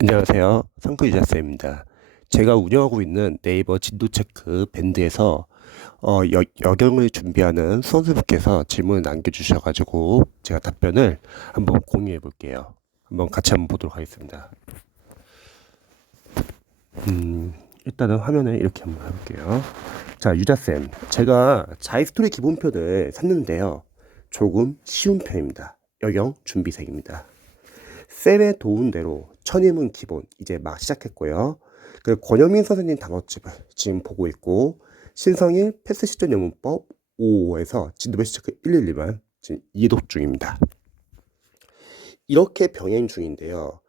안녕하세요. 상크유자쌤입니다. 제가 운영하고 있는 네이버 진도체크 밴드에서 역영을 준비하는 수험생분께서 질문을 남겨주셔가지고 제가 답변을 한번 공유해 볼게요. 같이 보도록 하겠습니다. 일단은 화면을 이렇게 한번 해볼게요. 자, 유자쌤. 제가 자이스토리 기본편을 샀는데요. 조금 쉬운 편입니다. 역영 준비생입니다. 쌤의 도움대로 천인문 기본 이제 막 시작했고요. 그 권영민 선생님 단어집을 지금 보고 있고 신성일 패스 시전 영문법 5에서 진도배 시체크 112만 지금 이독 중입니다. 이렇게 병행 중인데요.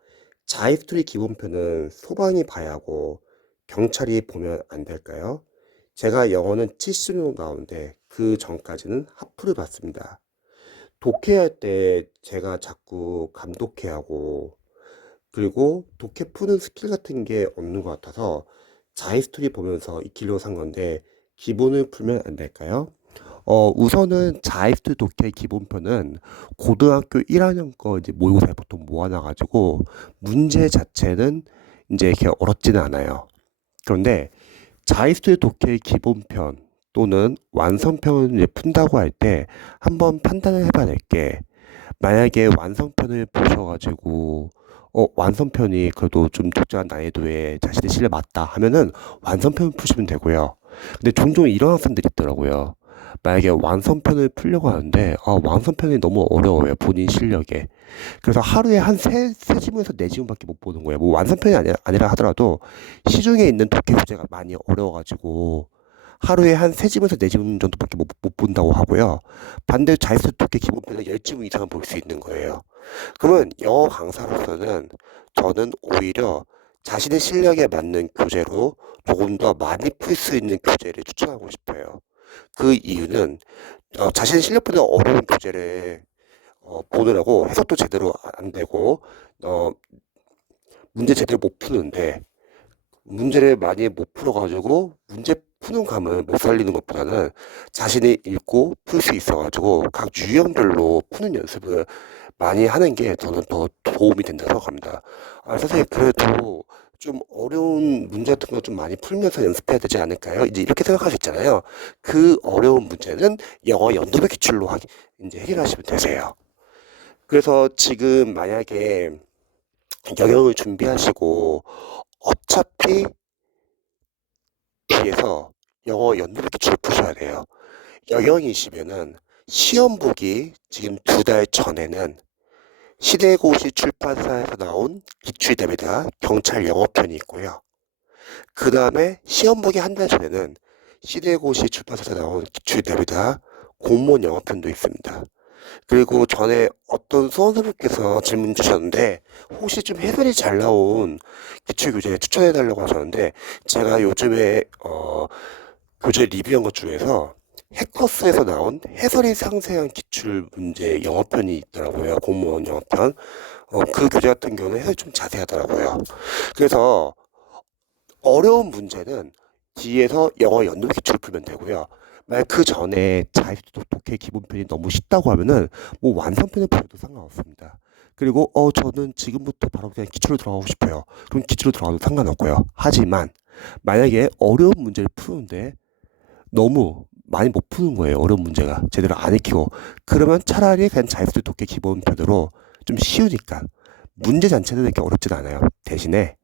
자이스토리 기본편은 소방이 봐야 하고 경찰이 보면 안 될까요? 제가 영어는 70점 나오는데 그 전까지는 하프를 봤습니다. 독해할 때 제가 자꾸 감독해야 하고 그리고 독해 푸는 스킬 같은 게 없는 것 같아서 자이스토리 보면서 익히려고 산 건데 기본을 풀면 안 될까요? 우선은 자이스토리 독해 기본편은 고등학교 1학년 거 이제 모의고사에 보통 모아놔가지고 문제 자체는 이제 이렇게 어렵지는 않아요. 그런데 자이스토리 독해 기본편 또는 완성편을 이제 푼다고 할 때 한번 판단을 해봐야 될 게 만약에 완성편을 보셔가지고 완성편이 그래도 좀 적절한 난이도에 자신의 실력 맞다 하면은 완성편을 푸시면 되고요. 근데 종종 이런 학생들이 있더라고요. 만약에 완성편을 풀려고 하는데 완성편이 너무 어려워요, 본인 실력에. 그래서 하루에 한 세 지문에서 네 지문밖에 못 보는 거예요. 뭐 완성편이 아니라 하더라도 시중에 있는 독해 교재가 많이 어려워가지고 하루에 한 세 지문에서 네 지문 정도밖에 못 본다고 하고요. 반대로 자이스 독해 기본편은 10지문 이상은 볼 수 있는 거예요. 그러면 영어 강사로서는 저는 오히려 자신의 실력에 맞는 교재로 조금 더 많이 풀 수 있는 교재를 추천하고 싶어요. 그 이유는 자신의 실력보다 어려운 교재를 보느라고 해석도 제대로 안 되고 어, 문제 제대로 못 푸는데 문제를 많이 못 풀어가지고 문제 푸는 감을 못 살리는 것보다는 자신이 읽고 풀 수 있어가지고 각 유형별로 푸는 연습을 많이 하는 게 저는 더 도움이 된다고 생각합니다. 선생님, 그래도 좀 어려운 문제 같은 거 좀 많이 풀면서 연습해야 되지 않을까요? 이제 이렇게 생각할 수 있잖아요. 그 어려운 문제는 영어 연도별 기출로 이제 해결하시면 되세요. 그래서 지금 만약에 영역을 준비하시고 어차피 뒤에서 영어 연도별 기출을 푸셔야 돼요. 영역이시면은 시험 보기 지금 2달 전에는 시대고시 출판사에서 나온 기출답이다 경찰 영어편이 있고요. 그 다음에 시험 보기 한 달 전에는 시대고시 출판사에서 나온 기출답이다 공무원 영어편도 있습니다. 그리고 전에 어떤 수험생분께서 질문 주셨는데 혹시 좀 해설이 잘 나온 기출교재 추천해 달라고 하셨는데 제가 요즘에 교재 리뷰한 것 중에서 해커스에서 나온 해설이 상세한 기출 문제 영어편이 있더라고요. 공무원 영어편. 그 교재 같은 경우는 해설이 좀 자세하더라고요. 그래서 어려운 문제는 뒤에서 영어 연도 기출을 풀면 되고요. 만약 그 전에 자유투 독해 기본편이 너무 쉽다고 하면은 뭐 완성편을 풀어도 상관없습니다. 그리고 저는 지금부터 바로 그냥 기출로 들어가고 싶어요. 그럼 기출로 들어가도 상관없고요. 하지만 만약에 어려운 문제를 푸는데 너무 많이 못 푸는 거예요. 어려운 문제가 제대로 안 익히고 그러면 차라리 그냥 자유투 독해 기본편으로 좀 쉬우니까 문제 자체는 이렇게 어렵진 않아요. 대신에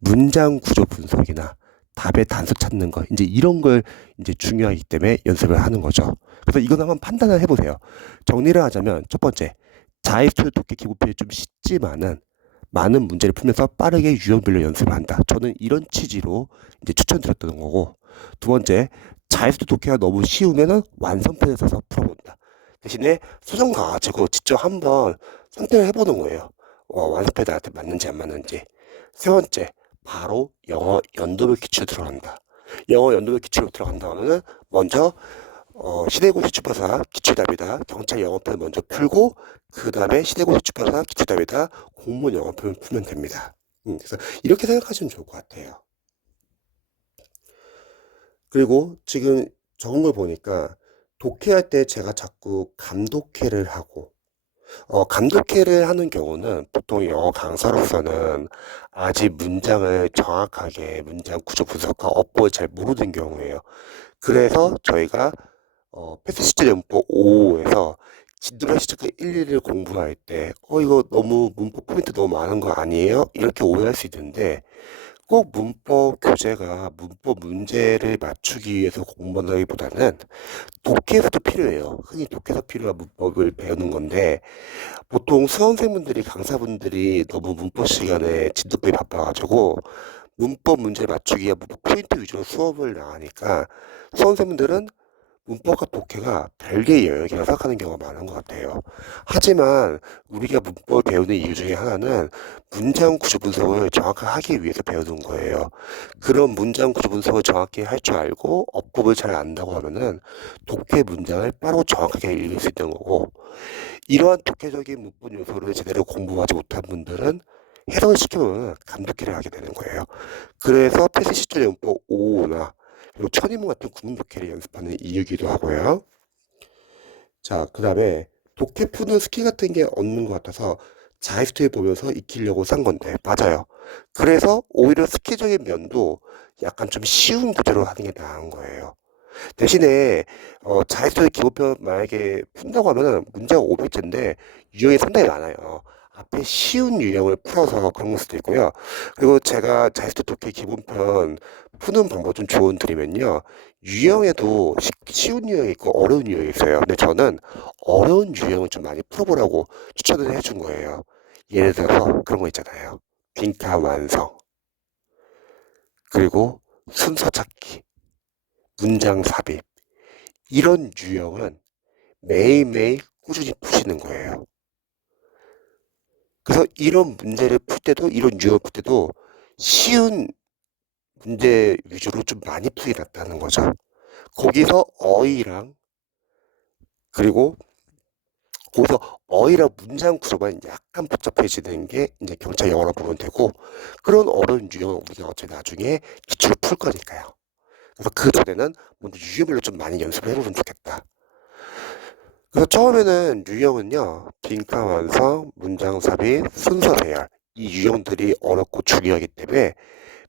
문장 구조 분석이나 답의 단서 찾는 거 이제 이런 걸 이제 중요하기 때문에 연습을 하는 거죠. 그래서 이건 한번 판단을 해보세요. 정리를 하자면 첫 번째 자의스토리 독해 기본편이 좀 쉽지만은 많은 문제를 풀면서 빠르게 유형별로 연습을 한다. 저는 이런 취지로 이제 추천드렸던 거고 두 번째 자의스토리 독해가 너무 쉬우면은 완성편에 서서 풀어본다. 대신에 소정 가가지고 직접 한번 선택을 해보는 거예요. 완성편이 나한테 맞는지 안 맞는지. 세 번째 바로 영어 연도별 기출 들어간다. 영어 연도별 기출로 들어간다 하면은 먼저 시대고시 출판사 기출답이다. 경찰 영어편 먼저 풀고 그 다음에 시대고시 출판사 기출답이다. 공무원 영어편 풀면 됩니다. 그래서 이렇게 생각하시면 좋을 것 같아요. 그리고 지금 적은 걸 보니까 독해할 때 제가 자꾸 감독해를 하고 감독회를 하는 경우는 보통 영어 강사로서는 아직 문장을 정확하게 문장 구조 분석과 어법을 잘 모르는 경우예요. 그래서 저희가 패스시트 연법 5에서 진도라 시작과 1, 2를 공부할 때 이거 너무 문법 포인트 너무 많은 거 아니에요? 이렇게 오해할 수 있는데 꼭 문법 교재가 문법 문제를 맞추기 위해서 공부하기보다는 독해에서도 필요해요. 흔히 독해에서 필요한 문법을 배우는 건데 보통 수험생분들이 강사분들이 너무 문법 시간에 진도법이 바빠가지고 문법 문제 맞추기 위한 문법 포인트 위주로 수업을 나가니까 수험생분들은 문법과 독해가 별개의 영역이라 생각하는 경우가 많은 것 같아요. 하지만 우리가 문법을 배우는 이유 중에 하나는 문장 구조 분석을 정확하게 하기 위해서 배우는 거예요. 그런 문장 구조 분석을 정확히 할 줄 알고 어법을 잘 안다고 하면은 독해 문장을 빠르고 정확하게 읽을 수 있는 거고 이러한 독해적인 문법 요소를 제대로 공부하지 못한 분들은 해석을 시켜보면 감독해를 하게 되는 거예요. 그래서 패스 시절 연법 5나 그리고 천인문 같은 구문 독해를 연습하는 이유기도 하고요. 자, 그 다음에 독해 푸는 스킬 같은 게 없는 것 같아서 자이스토리 보면서 익히려고 산 건데 맞아요. 그래서 오히려 스킬적인 면도 약간 좀 쉬운 구조로 하는 게 나은 거예요. 대신에 자이스토리 기본편 만약에 푼다고 하면은 문제가 500개인데 유형이 상당히 많아요. 앞에 쉬운 유형을 풀어서 그런 걸 수도 있고요. 그리고 제가 자이스토리 독해 기본편 푸는 방법 좀 조언 드리면요. 유형에도 쉬운 유형이 있고 어려운 유형이 있어요. 근데 저는 어려운 유형을 좀 많이 풀어보라고 추천을 해준 거예요. 예를 들어서 그런 거 있잖아요. 빈칸 완성, 그리고 순서 찾기, 문장 삽입. 이런 유형은 매일매일 꾸준히 푸시는 거예요. 그래서 이런 문제를 풀 때도, 이런 유형을 풀 때도 쉬운 문제 위주로 좀 많이 풀이 났다는 거죠. 거기서 어휘랑, 그리고 거기서 어휘랑 문장 구조만 약간 복잡해지는 게 이제 경찰 영어로 보면 되고, 그런 어려운 유형은 우리가 어차피 나중에 기출을 풀 거니까요. 그래서 그 전에는 먼저 유형별로 좀 많이 연습을 해보면 좋겠다. 그래서 처음에는 유형은요, 빈칸 완성, 문장 삽입, 순서 배열. 이 유형들이 어렵고 중요하기 때문에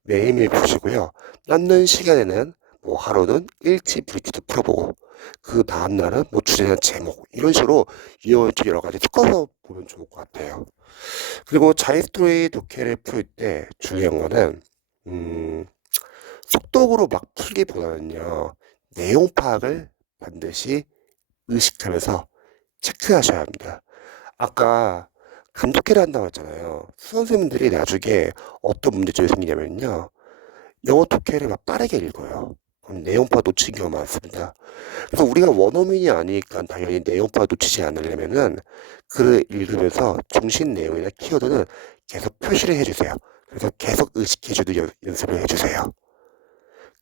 매일매일 보시고요. 남는 시간에는 뭐 하루는 일치 브리티도 풀어보고 그 다음날은 뭐 주제나 제목 이런 식으로 유형을 좀 여러 가지 섞어서 보면 좋을 것 같아요. 그리고 자이스토리 독해를 풀 때 중요한 거는 속독으로 막 풀기보다는요. 내용 파악을 반드시 의식하면서 체크하셔야 합니다. 아까 감독회를 한다고 했잖아요. 수험생분들이 나중에 어떤 문제점이 생기냐면요. 영어 독해를 막 빠르게 읽어요. 그럼 내용파 놓친 경우가 많습니다. 그래서 우리가 원어민이 아니니까 당연히 내용파 놓치지 않으려면은 글을 읽으면서 중심 내용이나 키워드는 계속 표시를 해주세요. 그래서 계속 의식해주는 연습을 해주세요.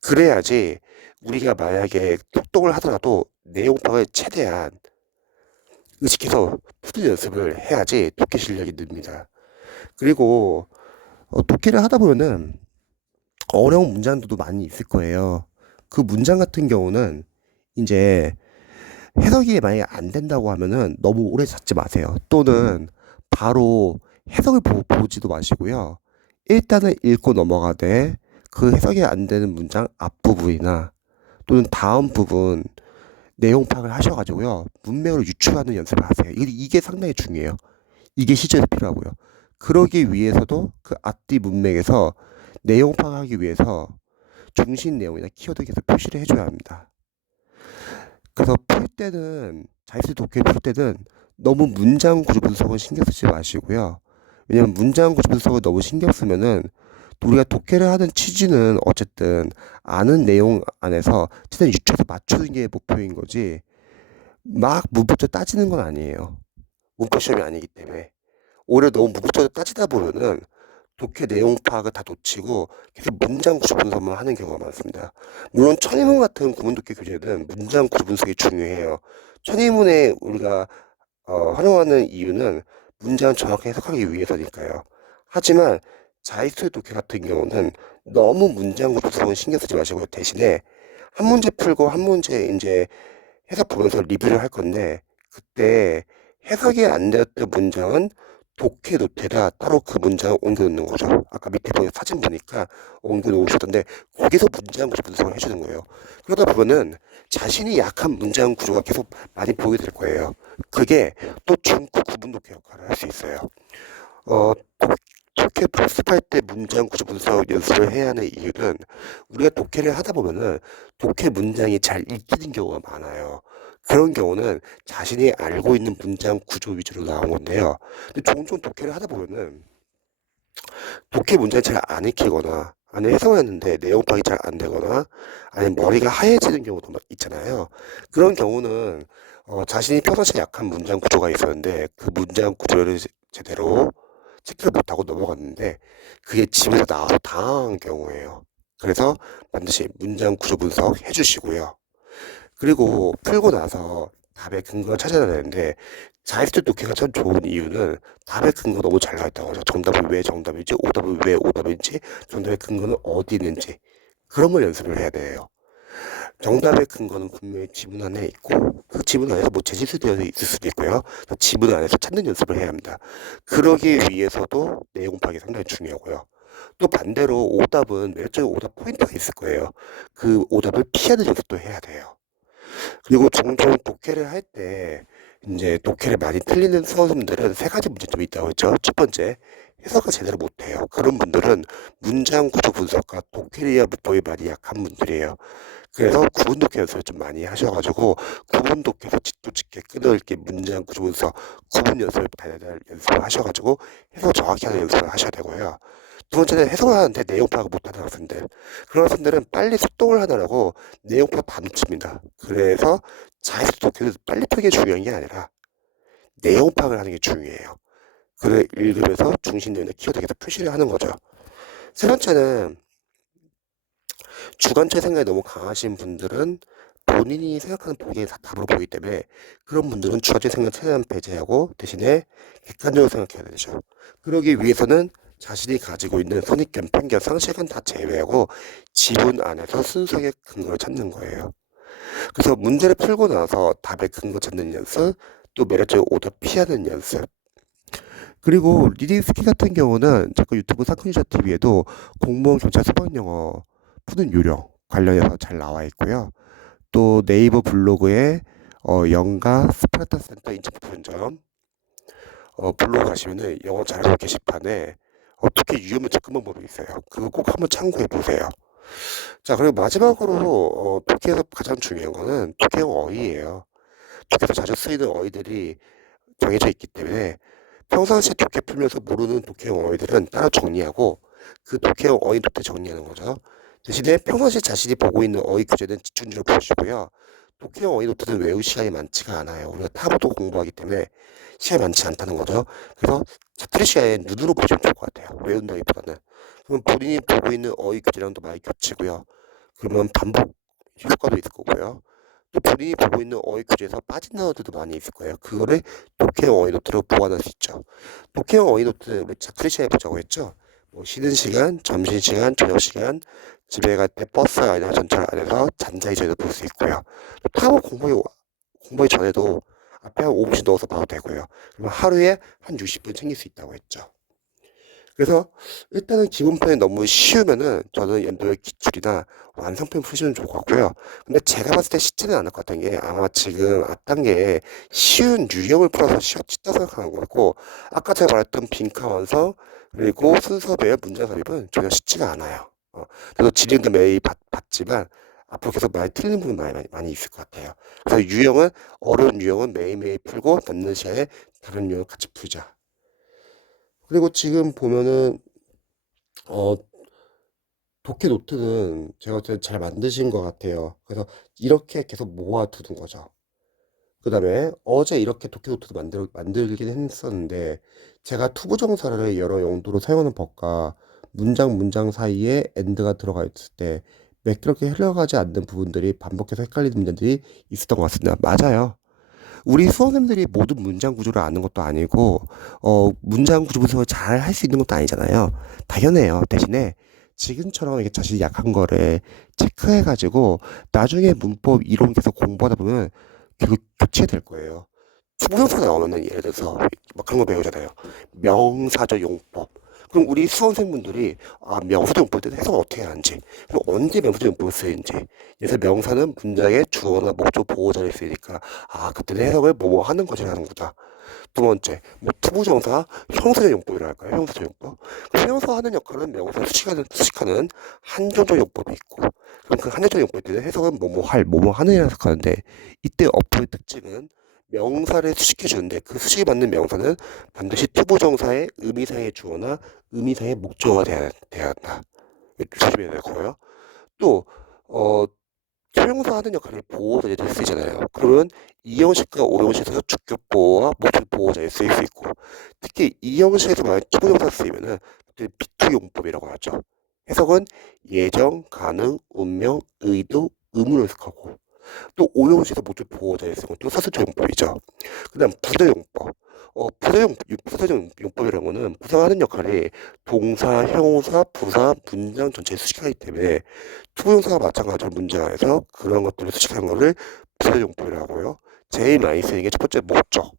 그래야지 우리가 만약에 독독을 하더라도 내용 파악을 최대한 의식해서 푸는 연습을 해야지 독해 실력이 늡니다. 그리고 독해를 하다 보면은 어려운 문장들도 많이 있을 거예요. 그 문장 같은 경우는 이제 해석이 만약에 안 된다고 하면은 너무 오래 찾지 마세요. 또는 바로 해석을 보지도 마시고요. 일단은 읽고 넘어가되 그 해석이 안 되는 문장 앞부분이나 또는 다음 부분 내용 파악을 하셔가지고요. 문맥으로 유추하는 연습을 하세요. 이게 상당히 중요해요. 이게 시절에 필요하고요. 그러기 위해서도 그 앞뒤 문맥에서 내용 파악하기 위해서 중심 내용이나 키워드 계속 표시를 해줘야 합니다. 그래서 풀 때는 자유스 독해 풀 때는 너무 문장 구조 분석은 신경 쓰지 마시고요. 왜냐면 문장 구조 분석을 너무 신경 쓰면은 우리가 독해를 하는 취지는 어쨌든 아는 내용 안에서 최대한 유추해서 맞추는 게 목표인 거지 막 문법적 따지는 건 아니에요. 문법 시험이 아니기 때문에 오히려 너무 문법적으로 따지다 보면은 독해 내용 파악을 다 놓치고 계속 문장 구조 분석만 하는 경우가 많습니다. 물론 천인문 같은 구문 독해 교재는 문장 구조 분석이 중요해요. 천인문에 우리가 활용하는 이유는 문장을 정확히 해석하기 위해서니까요. 하지만 자이스토리 독해 같은 경우는 너무 문장 구조 분석은 신경 쓰지 마시고 대신에 한 문제 풀고 한 문제 이제 해석 보면서 리뷰를 할 건데 그때 해석이 안 되었던 문장은 독해 노트에다 따로 그 문장을 옮겨 놓는 거죠. 아까 밑에 보니 사진 보니까 옮겨 놓으셨던데 거기서 문장 구조 분석을 해주는 거예요. 그러다 보면은 자신이 약한 문장 구조가 계속 많이 보게 될 거예요. 그게 또 중구 구분 독해 역할을 할 수 있어요. 어, 독해 복습할 때 문장 구조 분석 연습을 해야 하는 이유는 우리가 독해를 하다 보면은 독해 문장이 잘 읽히는 경우가 많아요. 그런 경우는 자신이 알고 있는 문장 구조 위주로 나온 건데요. 근데 종종 독해를 하다 보면은 독해 문장이 잘 안 읽히거나 아니 해석했는데 내용 파악이 잘 안 되거나 아니면 머리가 하얘지는 경우도 있잖아요. 그런 경우는 자신이 평상시에 약한 문장 구조가 있었는데 그 문장 구조를 제대로 체크를 못하고 넘어갔는데 그게 집에서 나와서 당황한 경우예요. 그래서 반드시 문장 구조 분석 해주시고요. 그리고 풀고 나서 답의 근거를 찾아야 되는데 자이스트 독해가 참 좋은 이유는 답의 근거 너무 잘 나와 있다고 하죠. 정답은 왜 정답인지, 오답은 왜 오답인지, 정답의 근거는 어디 있는지 그런 걸 연습을 해야 돼요. 정답의 근거는 분명히 지문 안에 있고 그 지문 안에서 뭐 제시되어 있을 수도 있고요. 지문 안에서 찾는 연습을 해야 합니다. 그러기 위해서도 내용 파악이 상당히 중요하고요. 또 반대로 오답은 매력적인 오답 포인트가 있을 거예요. 그 오답을 피하는 연습도 해야 돼요. 그리고 종종 독해를 할 때 이제 독해를 많이 틀리는 수험생들은 세 가지 문제점이 있다고 했죠. 첫 번째, 해석을 제대로 못해요. 그런 분들은 문장 구조 분석과 독해리아 문법이 많이 약한 분들이에요. 그래서 구분 독해 연습을 좀 많이 하셔가지고 구분 독해에서 짙도 짙게 끊어읽기 문장 구조 분석 구분 연습을 달달 연습을 하셔가지고 해석 정확히 하는 연습을 하셔야 되고요. 두 번째는 해석을 하는데 내용 파악을 못하는 학생들. 그런 학생들은 빨리速讀을 하느라고 내용 파악 다 놓칩니다. 그래서 자의식 독해를 빨리 푸는 게 중요한 게 아니라 내용 파악을 하는 게 중요해요. 글을 읽으면서 중심되는 키워드에서 표시를 하는 거죠. 세 번째는 주관적 생각이 너무 강하신 분들은 본인이 생각하는 보기에 다 답으로 보이기 때문에 그런 분들은 주관적 생각을 최대한 배제하고 대신에 객관적으로 생각해야 되죠. 그러기 위해서는 자신이 가지고 있는 선입견, 편견, 상식은 다 제외하고 지문 안에서 순수하게 근거를 찾는 거예요. 그래서 문제를 풀고 나서 답의 근거 찾는 연습, 또 매력적인 오답 피하는 연습. 그리고 리딩 스킬 같은 경우는 자꾸 유튜브 사크니셔 TV에도 공무원 경찰 소방영어 푸는 요령 관련해서 잘 나와 있고요. 또 네이버 블로그에 영가 스파르타 센터 인천 부분점 블로그 가시면은 영어 자료 게시판에 어떻게 유효문 접근 방법이 있어요. 그거 꼭 한번 참고해 보세요. 자, 그리고 마지막으로 독해에서 가장 중요한 거는 독해형 어휘예요. 독해에서 자주 쓰이는 어휘들이 정해져 있기 때문에 평상시에 독해 풀면서 모르는 독해형 어휘들은 따로 정리하고 그 독해형 어휘 노트 정리하는 거죠. 대신에 평상시에 자신이 보고 있는 어휘 교재는 집중적으로 보시고요. 독해형 어휘 노트는 외울 시간이 많지가 않아요. 우리가 타부도 공부하기 때문에 시간이 많지 않다는 거죠. 그래서 자투리 시간에 눈으로 보시면 좋을 것 같아요. 외운다기보다는. 그럼 본인이 보고 있는 어휘 교재랑도 많이 겹치고요. 그러면 반복 효과도 있을 거고요. 또 본인이 보고 있는 어휘 교재에서 빠진 단어들도 많이 있을 거예요. 그거를 독해형 어휘 노트로 보완할 수 있죠. 독해형 어휘 노트 우리 자투리 시간에 보자고 했죠. 뭐 쉬는 시간, 점심 시간, 저녁 시간, 집에 갈 때 버스 안이나 전철 안에서 잠자기 전에도 볼 수 있고요. 또 타고 공부하기 전에도 앞에 한 5분씩 넣어서 봐도 되고요. 그러면 하루에 한 60분 챙길 수 있다고 했죠. 그래서 일단은 기본편이 너무 쉬우면은 저는 연도의 기출이나 완성편 푸시면 좋을 것 같고요. 근데 제가 봤을 때 쉽지는 않을 것 같은 게 아마 지금 앞단계에 쉬운 유형을 풀어서 쉽다 생각하는 것 같고 아까 제가 말했던 빈칸 완성 그리고 순서 배열 문장 삽입은 전혀 쉽지가 않아요. 그래서 지금도 매일 봤지만 앞으로 계속 많이 틀리는 부분이 많이 있을 것 같아요. 그래서 유형은 어려운 유형은 매일매일 풀고 남는 시간에 다른 유형 같이 풀자. 그리고 지금 보면은 어 독해 노트는 제가 봤을 때 잘 만드신 것 같아요. 그래서 이렇게 계속 모아두는 거죠. 그 다음에 어제 이렇게 독해 노트도 만들긴 했었는데 제가 투부정사를 여러 용도로 사용하는 법과 문장 사이에 엔드가 들어가 있을 때 매끄럽게 흘러가지 않는 부분들이 반복해서 헷갈리는 문제들이 있었던 것 같습니다. 맞아요. 우리 수험생들이 모든 문장 구조를 아는 것도 아니고 문장 구조 분석을 잘 할 수 있는 것도 아니잖아요. 당연해요. 대신에 지금처럼 이렇게 자신이 약한 거를 체크해가지고 나중에 문법 이론 계속 공부하다 보면 결국 교체될 거예요. 투부정사가 나오면은 예를 들어서 막 그런 거 배우잖아요. 명사절 용법. 그럼 우리 수험생분들이 명사절 용법에 대해서 해석을 어떻게 하는지, 그리고 언제 명사절 용법을 쓰는지. 그래서 명사는 문장의 주어나 목적 보호자를 쓰니까 그때는 해석을 뭐뭐 하는 것이라는 거다. 두 번째, 뭐 투부정사 형사절 용법이라 할까요? 형사절 용법. 그 형사 하는 역할은 명사를 수식하는 한정적 용법이 있고, 그럼 그 한정적 용법에 대한 해석은 뭐뭐 할, 뭐뭐 하느냐 해석하는데, 이때 어플의 특징은 명사를 수식해 주는데 그 수식에 맞는 명사는 반드시 투부정사의 의미상의 주어나 의미상의 목적어가 돼야 한다. 조심해야 되고요. 또 형용사 하는 역할을 보호자에 쓰이잖아요. 그러면 이형식과 오형식에서 주격보호와 목적 보호자에 쓰일 수 있고, 특히 이형식에서 만약 투부정사 쓰이면은 비투용법이라고 하죠. 해석은 예정, 가능, 운명, 의도, 의무로 해석하고, 또 오형식에서 목적 보호자에 쓰는 또 사술적 용법이죠. 그다음 부사용법. 부사용법이라는 거는 부사하는 역할이 동사, 형용사, 부사, 문장 전체에 수식하기 때문에 투부정사가 마찬가지로 문장 안에서 그런 것들을 수식하는 것을 부사용법이라고 하고요. 제일 많이 쓰이는 게 첫 번째 목적.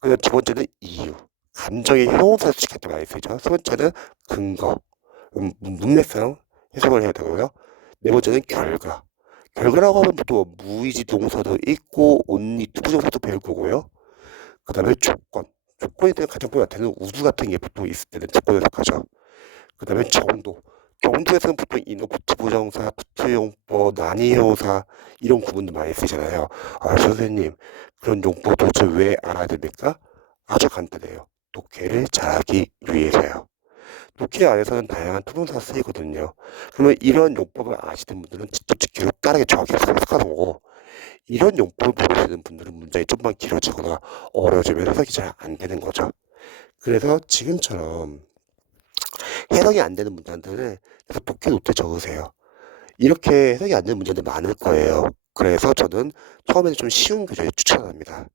그다음 두 번째는 이유. 감정의 형용사 수식할 때 많이 쓰이죠. 세 번째는 근거. 문맥상 해석을 해야 되고요. 네 번째는 결과. 결과라고 하면 또 무의지 동사도 있고 온리 투부정사도 배울 거고요. 그 다음에 조건. 조건에 대한 가정법이 나타나는 우주 같은 게 보통 있을 때는 조건을 생각하죠. 그 다음에 정도. 정도에서는 보통 인어부트 부정사, 부트용법, 난이형사 이런 구분도 많이 쓰잖아요. 선생님 그런 용법 도대체 왜 알아야 됩니까? 아주 간단해요. 독해를 잘하기 위해서요. 독해 안에서는 다양한 투동사가 쓰이거든요. 그러면 이런 용법을 아시는 분들은 직접 직기로 빠르게 정확히 해석하는 거고, 이런 용법을 모르시는 분들은 문장이 좀만 길어지거나 어려워지면 해석이 잘 안 되는 거죠. 그래서 지금처럼 해석이 안 되는 문장들을 독해 노트에 적으세요. 이렇게 해석이 안 되는 문장들 많을 거예요. 그래서 저는 처음에는 좀 쉬운 교재를 추천합니다.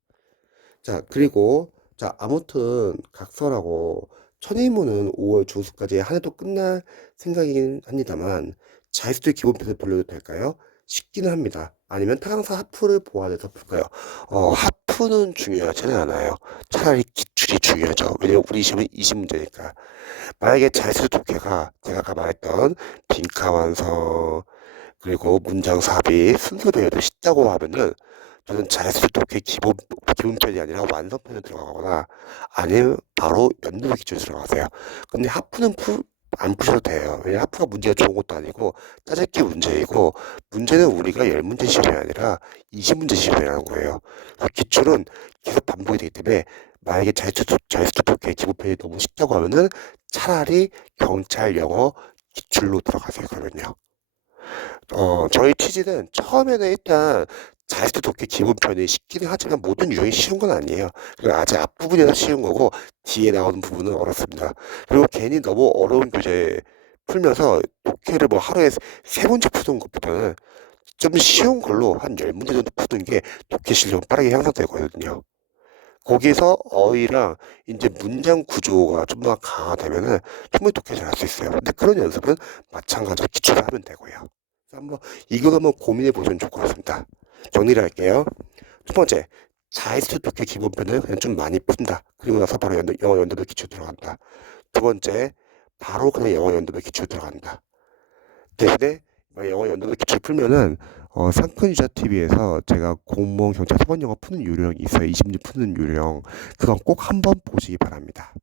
자, 그리고 아무튼 각설하고 천일문은 5월 중순까지 한 해도 끝날 생각이긴 합니다만 자이스트 기본편을 불러도 될까요? 쉽기는 합니다. 아니면 타강사 하프를 보완해서 풀까요? 하프는 중요하지는 않아요. 차라리 기출이 중요하죠. 왜냐면 우리 시험은 20문제니까. 만약에 자이스트 독해가 제가 아까 말했던 빈칸 완성 그리고 문장 삽입 순서 배열도 쉽다고 하면은 저는 자연스레 독해 기본편이 아니라 완성편에 들어가거나 아니면 바로 연도의 기초에 들어가세요. 근데 하프는 안 푸셔도 돼요. 왜냐면 하프가 문제가 좋은 것도 아니고 짜잘기 문제이고 문제는 우리가 10문제 시험이 아니라 20문제 시험이라는 거예요. 그 기출은 계속 반복이 되기 때문에 만약에 자연스레 독해 기본편이 너무 쉽다고 하면은 차라리 경찰 영어 기출로 들어가세요. 그러면요. 저희 취지는 처음에는 일단 자이스트 독해 기본편이 쉽기는 하지만 모든 유형이 쉬운 건 아니에요. 그리고 아직 앞부분에서 쉬운 거고 뒤에 나오는 부분은 어렵습니다. 그리고 괜히 너무 어려운 교재 풀면서 독해를 뭐 하루에 세 문제 푸는 것보다는 좀 쉬운 걸로 한 10문제 정도 푸는 게 독해 실력은 빠르게 향상되거든요. 거기서 어휘랑 이제 문장 구조가 좀 더 강화되면은 충분히 독해 잘 할 수 있어요. 근데 그런 연습은 마찬가지로 기초를 하면 되고요. 그래서 한번 이거 한번 고민해 보시면 좋을 것 같습니다. 정리를 할게요. 첫 번째, 자이스트 독해 기본편을 그냥 좀 많이 푼다. 그리고 나서 바로 영어 연도별 기초 들어간다. 두 번째, 바로 그냥 영어 연도별 기초 들어간다. 대신에 영어 연도별 기출 풀면은 상권유자 TV에서 제가 공무원 경찰 3번 영어 푸는 요령 있어요. 20문 푸는 요령. 그건 꼭 한번 보시기 바랍니다.